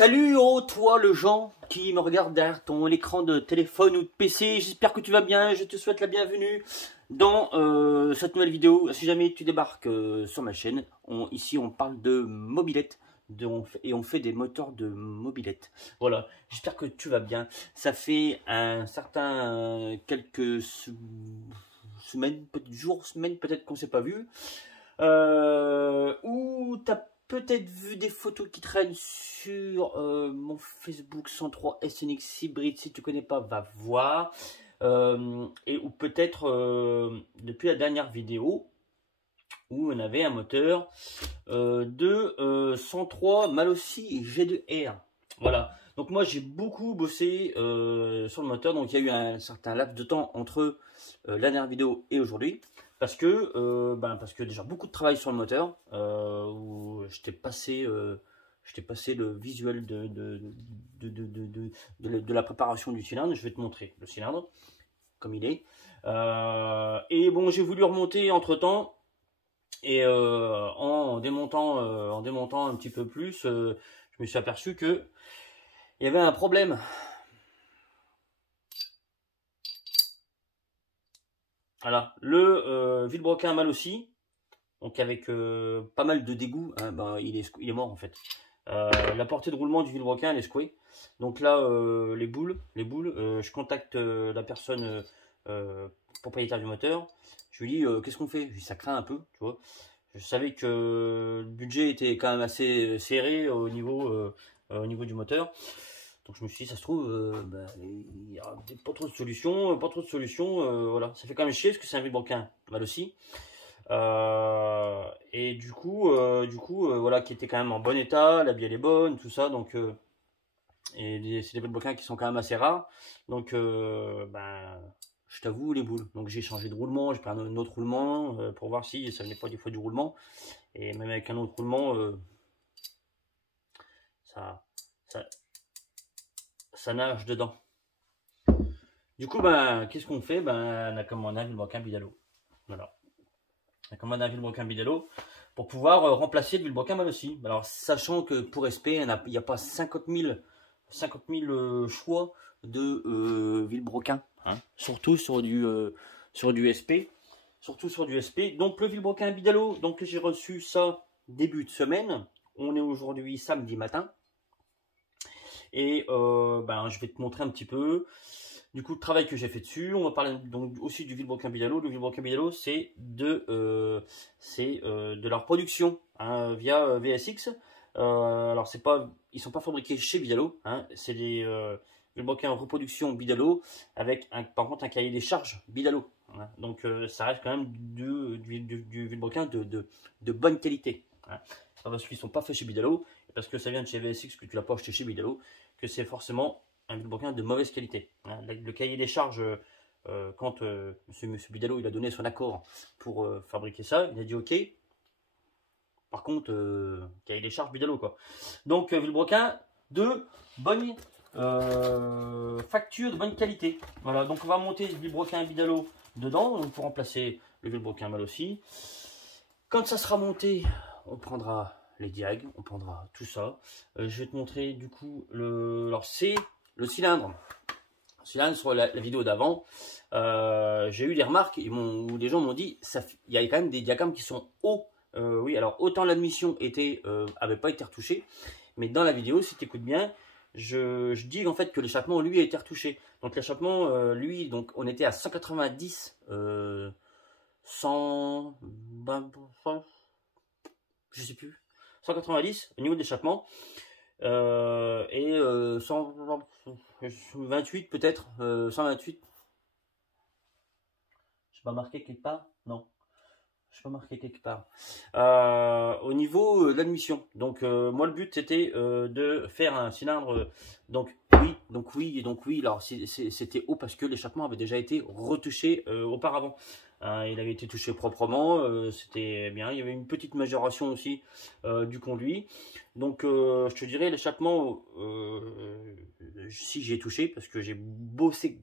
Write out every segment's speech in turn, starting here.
Salut toi le gens qui me regarde derrière ton écran de téléphone ou de PC, j'espère que tu vas bien, je te souhaite la bienvenue dans cette nouvelle vidéo. Si jamais tu débarques sur ma chaîne, ici on parle de mobilette et on fait des moteurs de mobilette. Voilà, j'espère que tu vas bien. Ça fait un certain quelques semaines, jours, semaines peut-être qu'on s'est pas vu. Ou t'as peut-être vu des photos qui traînent sur mon Facebook 103 SNX Hybrid. Si tu connais pas, va voir. Et ou peut-être depuis la dernière vidéo où on avait un moteur de 103 Malossi G2R. Voilà. Donc moi j'ai beaucoup bossé sur le moteur. Donc il y a eu un certain laps de temps entre la dernière vidéo et aujourd'hui. Parce que déjà beaucoup de travail sur le moteur, où je t'ai passé le visuel de la préparation du cylindre. Je vais te montrer le cylindre, comme il est. Et bon, j'ai voulu remonter entre temps, et en démontant un petit peu plus, je me suis aperçu que il y avait un problème. Voilà, le vilebrequin Malossi, donc avec pas mal de dégoût, hein, il est mort en fait. La portée de roulement du vilebrequin elle est secouée. Donc là, les boules, je contacte la personne propriétaire du moteur. Je lui dis qu'est-ce qu'on fait? Je lui dis ça craint un peu, tu vois. Je savais que le budget était quand même assez serré au niveau du moteur. Donc je me suis dit, ça se trouve, il n'y aura pas trop de solutions, voilà. Ça fait quand même chier parce que c'est un vilebrequin Malossi. Et du coup, voilà, qui était quand même en bon état, la bielle est bonne, tout ça. Donc, et c'est des vilebrequins qui sont quand même assez rares. Donc, je t'avoue, les boules. Donc j'ai changé de roulement, j'ai pris un autre roulement pour voir si ça venait pas des fois du roulement. Et même avec un autre roulement, ça nage dedans. Du coup, qu'est-ce qu'on fait? On a commandé un vilebrequin Bidalo. Voilà. On a commandé un vilebrequin Bidalo pour pouvoir remplacer le vilebrequin Malossi. Alors, sachant que pour SP, il n'y a pas 50 000 choix de vilebrequin. Hein, surtout sur du SP. Surtout sur du SP. Donc, le vilebrequin Bidalo, donc j'ai reçu ça début de semaine. On est aujourd'hui samedi matin. Et je vais te montrer un petit peu du coup le travail que j'ai fait dessus. On va parler donc aussi du vilebrequin Bidalo. Le vilebrequin Bidalo, c'est de la reproduction hein, via VSX. Alors ils sont pas fabriqués chez Bidalo, hein, c'est des vilebrequins en reproduction Bidalo avec par contre un cahier des charges Bidalo. Hein. Donc ça reste quand même du vilebrequin de bonne qualité. Hein. C'est pas parce qu'ils sont pas faits chez Bidalo, parce que ça vient de chez VSX que tu l'as pas acheté chez Bidalo, que c'est forcément un vilebrequin de mauvaise qualité. Hein. Le cahier des charges, quand monsieur Bidalo il a donné son accord pour fabriquer ça, il a dit ok. Par contre, cahier des charges Bidalo quoi. Donc vilebrequin de bonne facture, de bonne qualité. Voilà, donc on va monter le vilebrequin Bidalo dedans, donc pour remplacer le vilebrequin Malossi. Quand ça sera monté, on prendra les diags, on prendra tout ça. Je vais te montrer du coup alors c'est le cylindre. Le cylindre sur la vidéo d'avant, j'ai eu des remarques où des gens m'ont dit il y a quand même des diagrammes qui sont hauts. Oui, alors autant l'admission avait pas été retouchée, mais dans la vidéo, si tu écoutes bien, je dis en fait que l'échappement lui a été retouché. Donc l'échappement lui, donc on était à 190 100 je sais plus 190 au niveau de l'échappement et 128 peut-être 128. Je pas marqué quelque part, non, je pas marqué quelque part au niveau de l'admission. Donc moi le but c'était de faire un cylindre donc oui, alors c'était haut parce que l'échappement avait déjà été retouché auparavant. Il avait été touché proprement, c'était bien. Il y avait une petite majoration aussi du conduit. Donc je te dirais l'échappement, si j'ai touché parce que j'ai bossé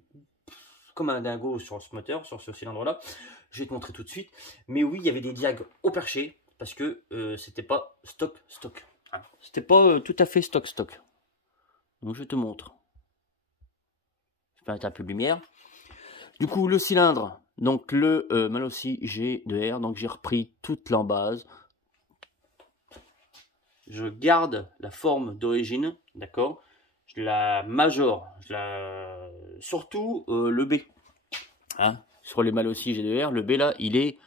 comme un dingo sur ce moteur, sur ce cylindre là. Je vais te montrer tout de suite. Mais oui, il y avait des diags au perché parce que c'était pas stock. C'était pas tout à fait stock. Donc je te montre. Je vais mettre un peu de lumière. Du coup, le cylindre, donc le Malossi G2R, donc j'ai repris toute l'embase. Je garde la forme d'origine, d'accord. Je la majore, surtout le B. Hein, sur les Malossi G2R, le B là, il est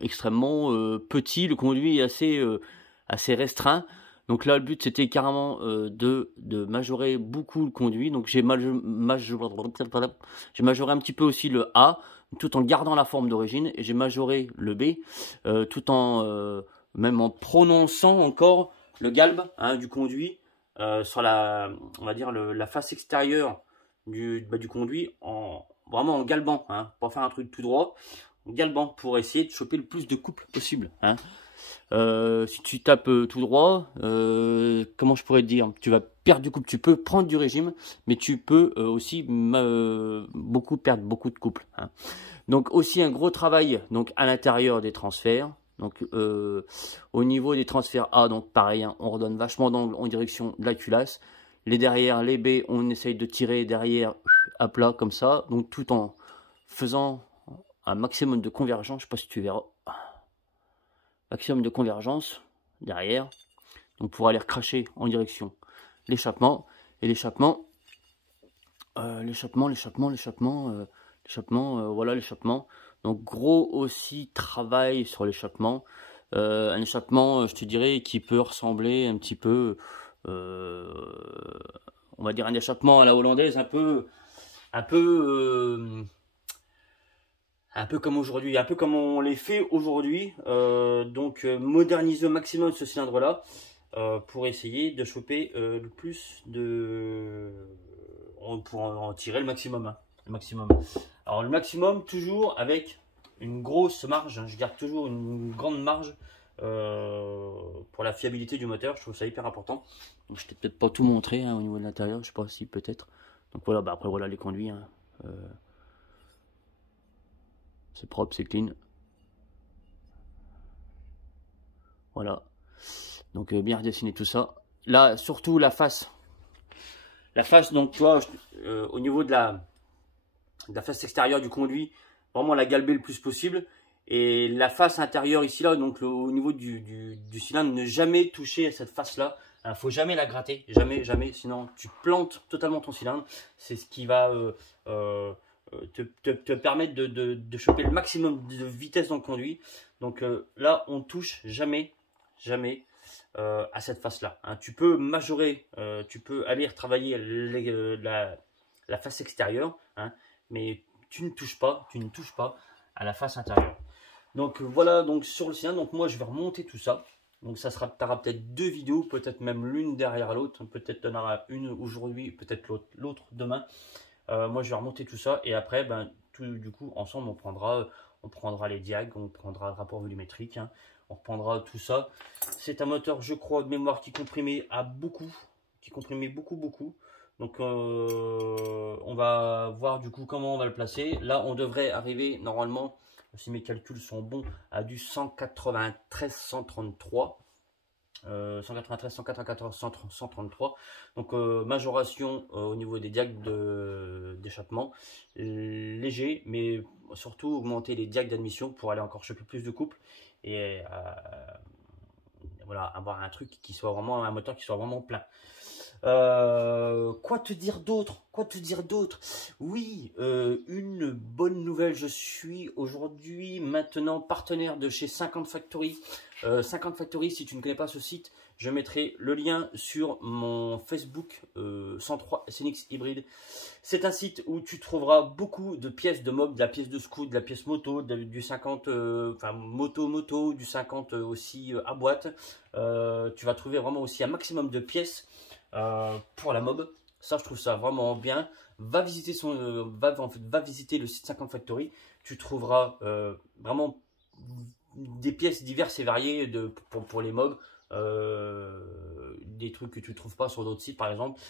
extrêmement petit, le conduit est assez restreint. Donc là, le but, c'était carrément de majorer beaucoup le conduit. Donc j'ai majoré un petit peu aussi le A, tout en gardant la forme d'origine. Et j'ai majoré le B, tout en même en prononçant encore le galbe, hein, du conduit sur on va dire la face extérieure du conduit, vraiment en galbant, hein, pour faire un truc tout droit, en galbant pour essayer de choper le plus de couple possible. Hein. Si tu tapes tout droit, comment je pourrais te dire, tu vas perdre du couple. Tu peux prendre du régime, mais tu peux aussi perdre beaucoup de couple. Hein. Donc aussi un gros travail donc à l'intérieur des transferts. Donc au niveau des transferts A, donc pareil, hein, on redonne vachement d'angle en direction de la culasse. Les derrière, les B, on essaye de tirer derrière à plat comme ça. Donc tout en faisant un maximum de convergence. Je ne sais pas si tu verras. Maximum de convergence derrière. Donc pour aller recracher en direction l'échappement. Et l'échappement, voilà l'échappement. Donc gros aussi travail sur l'échappement. Un échappement, je te dirais, qui peut ressembler un petit peu, on va dire un échappement à la hollandaise, un peu comme aujourd'hui, un peu comme on les fait aujourd'hui. Donc moderniser au maximum ce cylindre là pour essayer de choper le plus de, pour en tirer le maximum, hein, le maximum. Alors le maximum toujours avec une grosse marge, hein. Je garde toujours une grande marge pour la fiabilité du moteur. Je trouve ça hyper important. Donc, je t'ai peut-être pas tout montré, hein, au niveau de l'intérieur, je sais pas si peut-être. Donc voilà, bah après voilà les conduits, hein. C'est propre, c'est clean. Voilà. Donc bien redessiner tout ça. Là, surtout la face. La face, donc tu vois, au niveau de la face extérieure du conduit, vraiment la galber le plus possible. Et la face intérieure ici là, donc au niveau du cylindre, ne jamais toucher à cette face là. Il ne faut jamais la gratter, jamais, jamais, sinon tu plantes totalement ton cylindre. C'est ce qui va te permettre de choper le maximum de vitesse dans le conduit. Donc là, on touche jamais, jamais à cette face là. Hein. Tu peux majorer, tu peux aller retravailler la face extérieure, hein, mais tu ne touches pas à la face intérieure. Donc voilà, donc sur le cylindre, donc moi je vais remonter tout ça. Donc ça sera, tu auras peut-être 2 vidéos, peut-être même l'une derrière l'autre. Peut-être tu en auras une aujourd'hui, peut-être l'autre demain. Moi je vais remonter tout ça et après, ben, du coup, ensemble on prendra les diags, on prendra le rapport volumétrique, hein, on reprendra tout ça. C'est un moteur, je crois, de mémoire qui comprimait beaucoup. Donc on va voir du coup comment on va le placer. Là on devrait arriver normalement, si mes calculs sont bons, à du 193 133. 193, 194, 133. Donc majoration au niveau des diags d'échappement léger, mais surtout augmenter les diags d'admission pour aller encore choper plus de couple et voilà, avoir un truc qui soit vraiment un moteur qui soit vraiment plein. Quoi te dire d'autre? Oui, une bonne nouvelle, je suis aujourd'hui maintenant partenaire de chez 50 Factory. 50 Factory, si tu ne connais pas ce site, je mettrai le lien sur mon Facebook 103 SNX Hybride. C'est un site où tu trouveras beaucoup de pièces de mob, de la pièce de scoot, de la pièce moto, du 50, enfin moto, du 50 aussi à boîte. Tu vas trouver vraiment aussi un maximum de pièces pour la mob. Ça, je trouve ça vraiment bien. Va visiter va visiter le site 50 Factory. Tu trouveras vraiment des pièces diverses et variées pour les mobs. Des trucs que tu ne trouves pas sur d'autres sites, par exemple.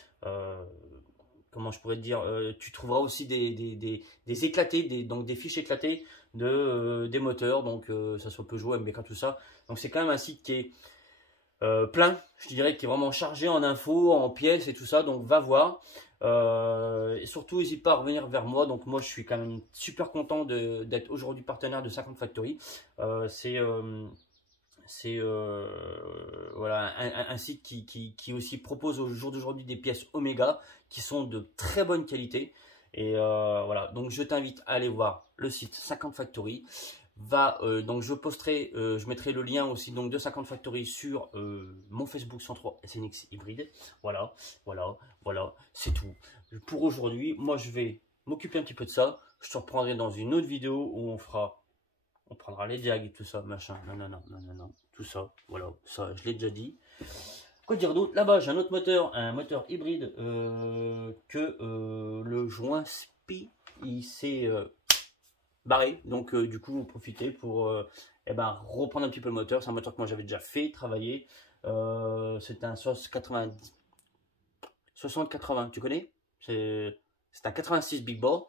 Comment je pourrais te dire, tu trouveras aussi des éclatés, donc des fiches éclatées des moteurs, donc ça soit Peugeot, MBK, tout ça. Donc c'est quand même un site qui est plein, je dirais, qui est vraiment chargé en infos, en pièces et tout ça. Donc va voir. Et surtout, n'hésite pas à revenir vers moi. Donc moi, je suis quand même super content d'être aujourd'hui partenaire de 50 Factory. C'est voilà, un site qui aussi propose au jour d'aujourd'hui des pièces Omega qui sont de très bonne qualité. Et voilà, donc je t'invite à aller voir le site 50 Factory. Donc je posterai, je mettrai le lien aussi donc de 50 Factory sur mon Facebook 103 SNX hybride. Voilà, c'est tout pour aujourd'hui. Moi je vais m'occuper un petit peu de ça. Je te reprendrai dans une autre vidéo où on prendra les diags et tout ça, machin. Non, tout ça, voilà, ça je l'ai déjà dit. Quoi dire d'autre? Là-bas j'ai un moteur hybride que le joint SPI il s'est barré, donc du coup vous profitez pour reprendre un petit peu le moteur. C'est un moteur que moi j'avais déjà fait travailler. C'est un 60-80, tu connais? C'est un 86 Big Bore.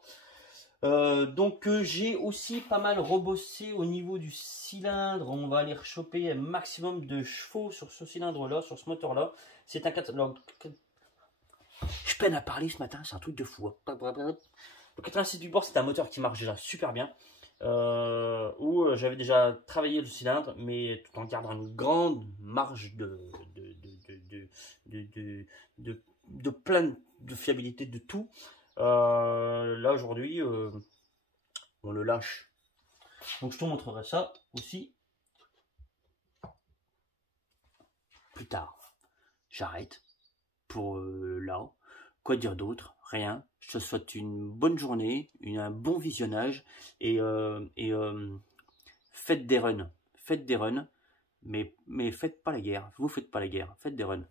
Donc j'ai aussi pas mal rebossé au niveau du cylindre. On va aller rechoper un maximum de chevaux sur ce cylindre là, sur ce moteur là. C'est un 4. Je peine à parler ce matin, c'est un truc de fou, hein. Le 86 Big Bore, c'est un moteur qui marche déjà super bien, où j'avais déjà travaillé le cylindre, mais tout en gardant une grande marge de plein de fiabilité de tout. Là aujourd'hui, on le lâche. Donc je te montrerai ça aussi plus tard. J'arrête pour là. Quoi dire d'autre? Rien. Je te souhaite une bonne journée, un bon visionnage et faites des runs. Faites des runs, mais faites pas la guerre. Vous faites pas la guerre. Faites des runs.